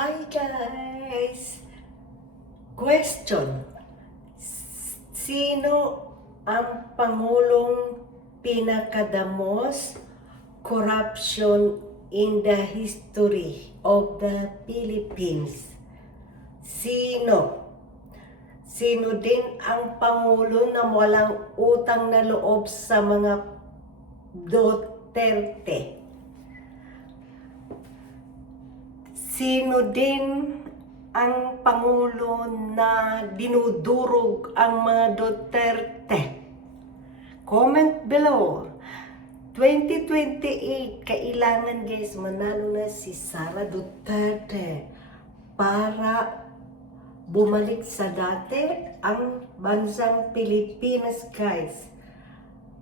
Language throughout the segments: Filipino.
Hi guys! Question. Sino ang Pangulong pinakadamos corruption in the history of the Philippines? Sino? Sino din ang Pangulo na walang utang na loob sa mga Duterte? Sino din ang Pangulo na dinudurog ang mga Duterte? Comment below. 2028, kailangan guys manalo na si Sara Duterte para bumalik sa dati ang bansang Pilipinas guys.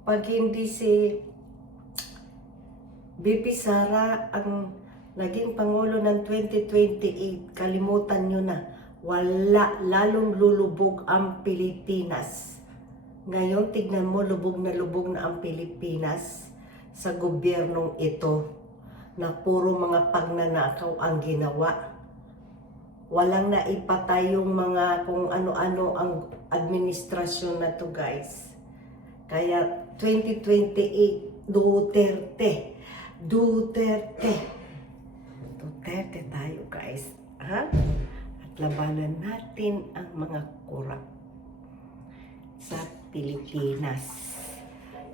Pag hindi si BP Sara ang naging Pangulo ng 2028, kalimutan nyo na. Wala, lalong lulubog ang Pilipinas. Ngayon, tignan mo, lubog na ang Pilipinas sa gobyernong ito na puro mga pagnanakaw ang ginawa. Walang naipatay yung mga kung ano-ano ang administrasyon na to guys. Kaya 2028, Duterte tayo guys, ha? At labanan natin ang mga kurap sa Pilipinas.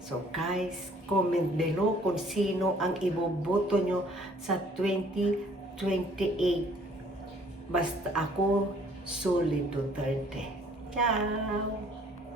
So guys, comment below kung sino ang iboboto nyo sa 2028. Basta ako, solid Duterte. Ciao!